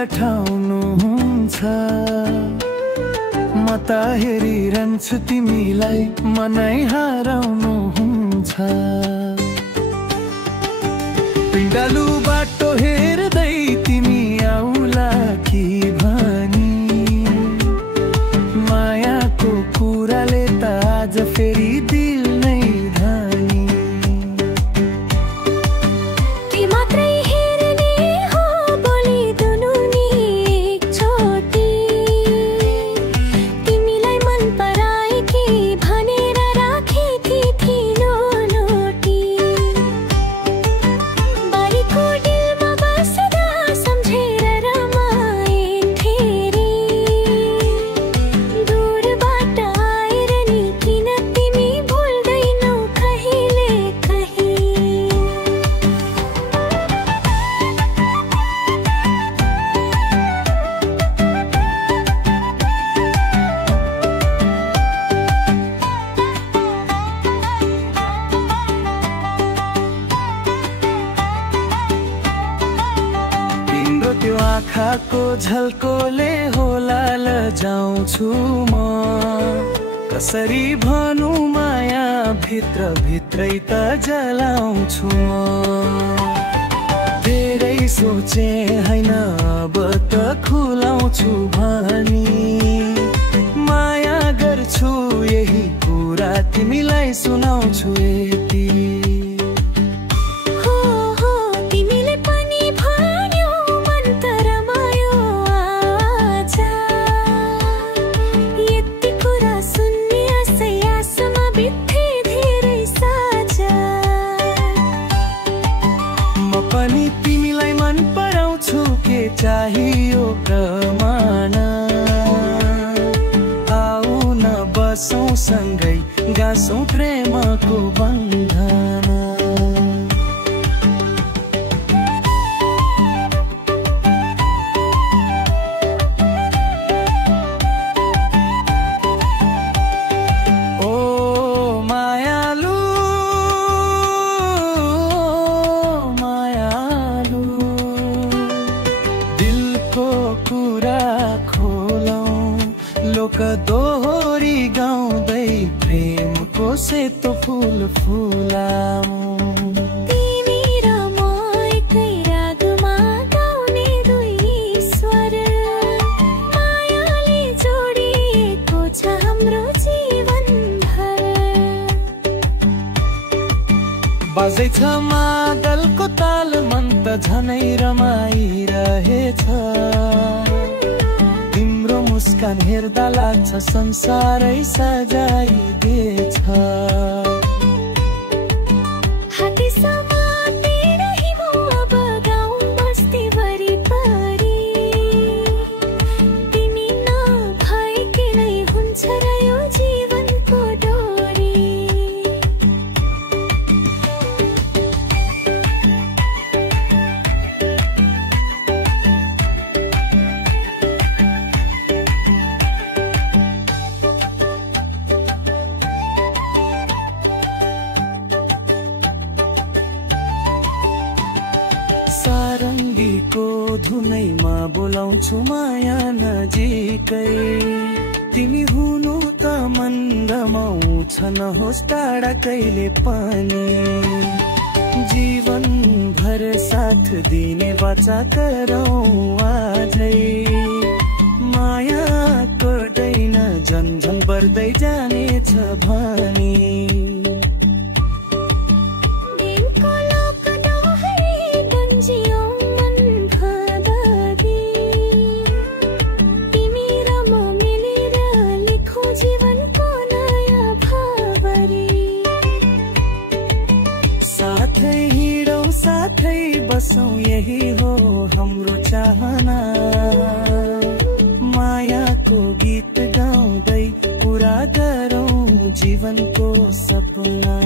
लठाउनुहुन्छ म त हेरिरहन्छु तिमीलाई मनै हराउनुहुन्छ पिण्डालु बाटो हेर्दै तिमी आउला कि भनी मायाको कुराले त आज फेरि दिल नै धनी के मात्रै हेर्ने हो बोली दुनुनी एकचोटि तिमीलाई मन पराए कि भनेर राखेकी थिइनो नोटी बारीको डिलमा बस्दा सम्झेर रमाए फेरि दूरबाट आएर नि किन तिमी भुल्दैनौ कहिले कहीँ तिम्रो त्यो आँखाको झल्कोले होला लजाउँछु म कसरी भनौँ माया भित्र भित्रै त जलाउँछु म धेरै सोचे हैन अब त खुलाउँछु भनी माया गर्छु यही कुरा तिमीलाई सुनाउँछु यति हो हो तिमीले पनि भन्यौ मन त रमायो आज यति कुरा सुन्ने आशै आशमा बित्थे धेरै साझा म पनि तिमीलाई मन पराउँछु के चाहियो प्रमाण आऊ न बसौँ सँगै गाँसौँ प्रेमको बन्धन ओ मायालु मायालु दिलको कुरा खोलौँ लोक दोहोरी गाउँदै प्रेमको सेतो फुल फुलाऊँ तिमी र म एकै रागमा गाउने दुई स्वर मायाले जोडिएको छ हाम्रो जीवनभर बजैछ मादलको ताल मन त झनै रमाइरहेछ तिम्रो मुस्कान हेर्दा लाग्छ संसारै सजाइदिएछ हाते समातेर हिँडौँ अब गाउँ बस्ती वरिपरि तिमी नभएकै हुन्छ र यो जीवनको डोरी सारङ्गीको धुनैमा बोलाउँछु माया नजिकै तिमी हुनु त मन रमाउँछ नहोस् टाढा कहिले पनि जीवन भर साथ दिने वाचा गरौँ आजै मायाको डैन झन्झन बढ्दै जानेछ भनी दिनको लोक दोहोरी गुन्जियौँ मन भदरी तिमी र म मिलेर लेखौँ जीवनको नयाँ भावरी साथै हिँडौँ साथै बसौँ यही हो हाम्रो चाहना मायाको गीत गाउँदै पूरा गरौँ जीवनको सपना